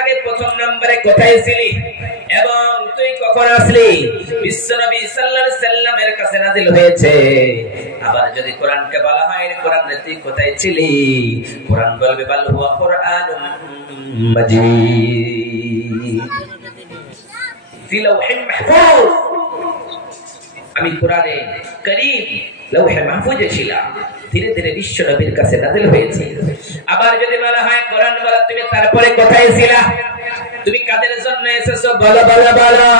আগে প্রথম নম্বরে কোথায় ছিলি এবং তুই কখন আসলি? বিশ্বনবী সাল্লাল্লাহু আলাইহি সাল্লামের কাছে নাযিল হয়েছে। আবার যদি কোরআনকে বলা হয় কোরআনে তুই কোথায় ছিলি, কোরআন বলবে বাল হুয়া কুরআনুম মাজিদ ফি লাওহিল মাহফুজ। আমি কোরআনে কারীম লাওহে মাহফুজে ছিলাম, ধীরে ধীরে বিশ্ব নবীর কাছে নাযিল হয়েছে। আবার যদি বলা হয় কোরআন বলা তুমি তারপরে কোথায় ছিলা, তুমি কাদের জন্য এসেছো বলো বলো বলো।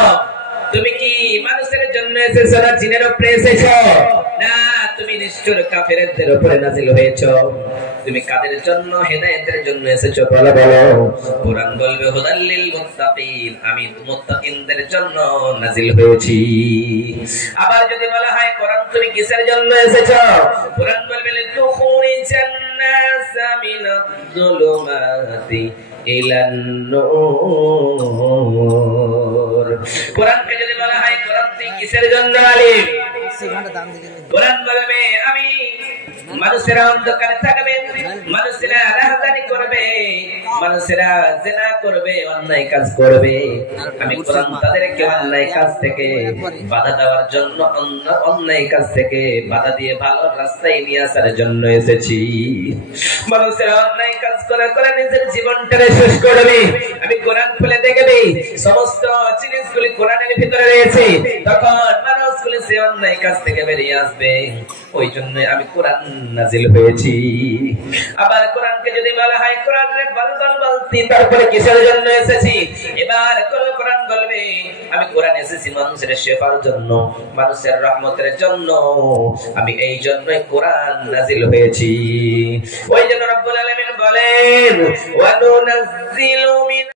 তুমি কি মানুষের জন্য এসেছো না জিনের উপরে এসেছো? না, তুমি নিষ্ঠুর কাফেরদের উপরে নাযিল হয়েছো। তুমি কাদের জন্য? হেদায়েতের জন্য এসেছো বলো বলো। কোরআন বলবে হুদাল্লিল মুত্তাকিন, আমি মুত্তাকিনদের জন্য নাযিল হয়েছি। আবার যদি বলা হয় কোরআন তুমি কিসের জন্য এসেছো, কোরআন বলবে লিতুখরিজান নাস মিনাজ যুলুমাতি ইলান নূর। কোরআনকে যদি বলা হয় কোরআন তুই কিসের জন্য আলিম, কোরআন বলবে আমি মানুষেরা অন্ধকারে থাকবে, মানুষেরা রাহাজানি করবে, মানুষেরা জিনা করবে, অন্যায় কাজ করবে। আমি কোরআন তাদেরকে অন্যায় কাজ থেকে বাধা দেওয়ার জন্য, অন্যায় কাজ থেকে বাধা দিয়ে ভালো রাস্তায় নিয়ে আসার জন্য এসেছি। মানুষেরা অন্যায় কাজ করে করে নিজের জীবনটা শেষ করবে, আমি কোরআন খুলে দেখবে সমস্ত জিনিসগুলি কোরআনের ভিতরে রয়েছে, তখন মানুষগুলি সে অন্যায় কাজ থেকে বেরিয়ে আসবে। ওই জন্য আমি কোরআন নাযিল হয়েছি। আবার কোরআনকে যদি বলা হয় কোরআনের বলতি তারপরে কিসের জন্য এসেছি, এবার কোরআন বলবে আমি কোরআন এসেছি মানুষের শেফার জন্য, মানুষের রহমতের জন্য, আমি এই জন্যই কোরআন নাযিল হয়েছি। ওই জন্য রব্বুল আলামিন বলেন ওয়া নুনাজ্জিলু মিন